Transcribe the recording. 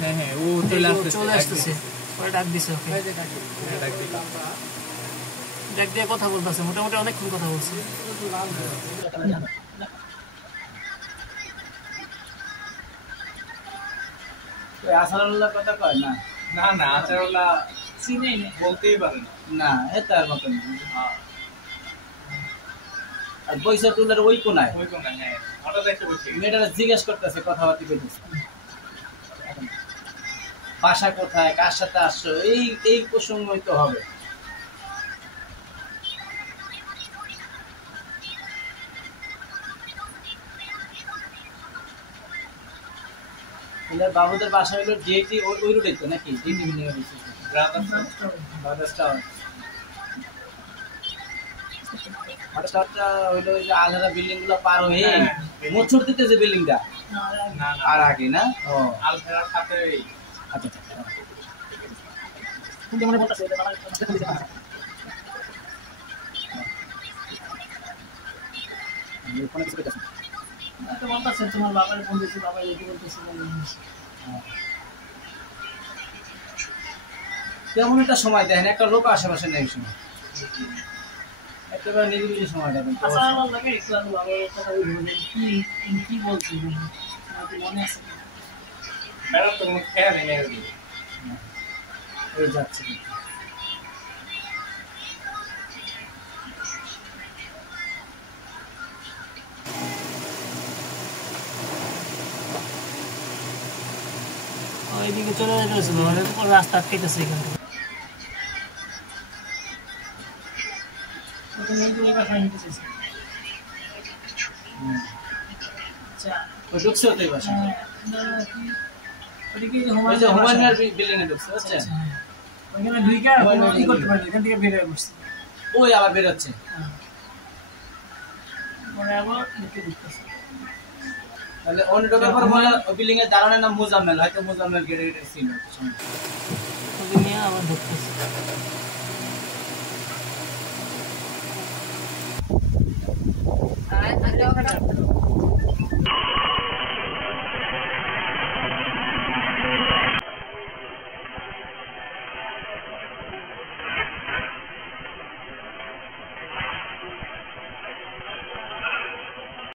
হ্যাঁ হ্যাঁ ও চলে আসতেছে পরে ডাক দিছে ওকে ডাক দিয়ে কথা বলতেছে মোটামুটি অনেকক্ষণ কথা বলছে আসারুল্লাহ কথা কয় না না না আচারুল্লাহ চিনেই না বলতেই পারে না তার মতন আর পয়সা তুলার ওই কোনায় হ্যাঁ হঠাৎ একটা বসে মেয়েটা জিজ্ঞেস করতেছে কথাবার্তা বলতেছে বাসা কোথায় কার সাথে আসছো এই প্রসঙ্গই তো হবে বাবুদের বাসা হলো ডিএটি ওই রোডে তো নাকি ডিএটি বিল্ডিং এর হইলো ওই যে আলাদা বিল্ডিং গুলো পার হয়ে মোচড় দিতে যে বিল্ডিংটা আর আগে না ও আলফেরার সাথে আচ্ছা আচ্ছা তোমার বাবার ফোন দিয়েছি বাবা এটি বলতেছে তেমন একটা সময় দেখেন একটা লোক আশেপাশে নেই সময় একেবারে নিরিবিলি সময়টা কিন্তু কি বলছি মনে আছে ম্যাডাম তো কোনো খেয়াল নেই ওই যাচ্ছে ওইদিকে চলে যেতেছিল রাস্তা আটকেছে এখান থেকে ওই আবার বেরোচ্ছে তাহলে অন্য ঢোকার পর বলে বিল্ডিং এর দাঁড়ানোর নাম মোজাম্মেল হয়তো মোজাম্মেল গেটে গেটে ছিল আবার ঢুকতেছে